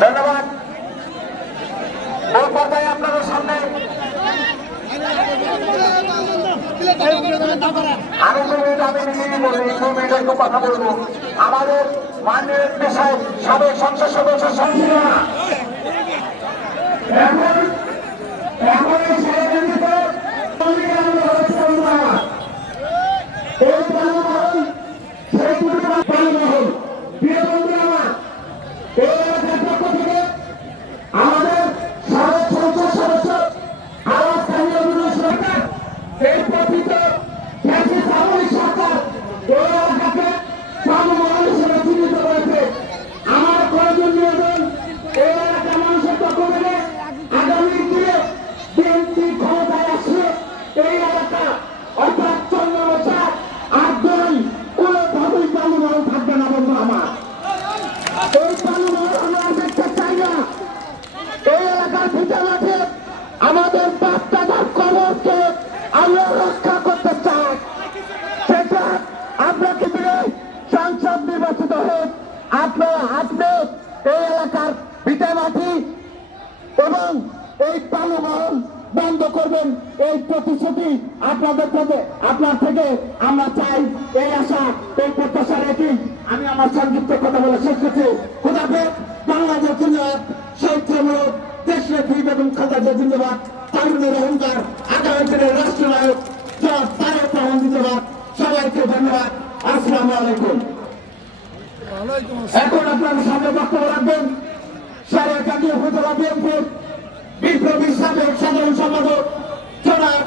ধন্যবাদ। ওই পর্যায়ে আপনাদের সামনে আমি 2 মিনিট আমি নিজেই বলি, 2 মিনিট একটু কথা বলবো। আমাদের মাননীয় পেশায় সাবেক সংসদ সদস্য সংসদরা এখন এখন এই ষড়যন্ত্রিত এই পালমহল সেই পালমহল প্রিয় বন্ধু আমার এই এলাকার পক্ষ থেকে আমাদের সাবেক সংসদ সদস্য আওয়াজ স্থানীয় সরকার এই প্রকৃত ফ্যাসিস্ট আওয়ামী সরকার এই এলাকাকে পালমহল হিসেবে চিহ্নিত করেছে। আমার প্রয়োজন নিবেদন এই এলাকার মানুষের পক্ষ থেকে আগামী দিনে বিএনপি ক্ষমতায় আসলে এই এলাকা অর্থাৎ 14 বছর 8 দিন কোনোভাবেই পালমহল থাকবে না বন্ধু আমার। এই পালমহল আমরা দেখতে চাই না। এই এলাকার ভিটা মাঠে আমাদের বাচ্চাদের কবরকে আমরা রক্ষা করতে চাই। সেটা আপনাকে দিয়ে সংসদ নির্বাচিত হোক, আপনি এই এলাকার ভিটা মাটি এবং এই পালমহল বন্ধ করবেন, এই প্রতিশ্রুতি আপনার থেকে আমরা চাই। এই আশা এই প্রত্যাশা রেখে আমি আমার সংক্ষিপ্ত কথা বলে শেষ করছি। খোদাফেজ। বাংলাদেশ জিন্দাবাদ। শহীদ দেশনেত্রী বেগম খালেদা জিন্দাবাদ। তারুণ্যের অহংকার আগামী দিনের রাষ্ট্রনায়ক জনাব তারেক রহমান জিন্দাবাদ। সবাইকে ধন্যবাদ। আসসালামু আলাইকুম। এখন আপনার সামনে বক্তব্য রাখবেন সারা জাতীয় উপজেলা বিএনপির বিপ্লবী সাবেক সাধারণ সম্পাদক জনাব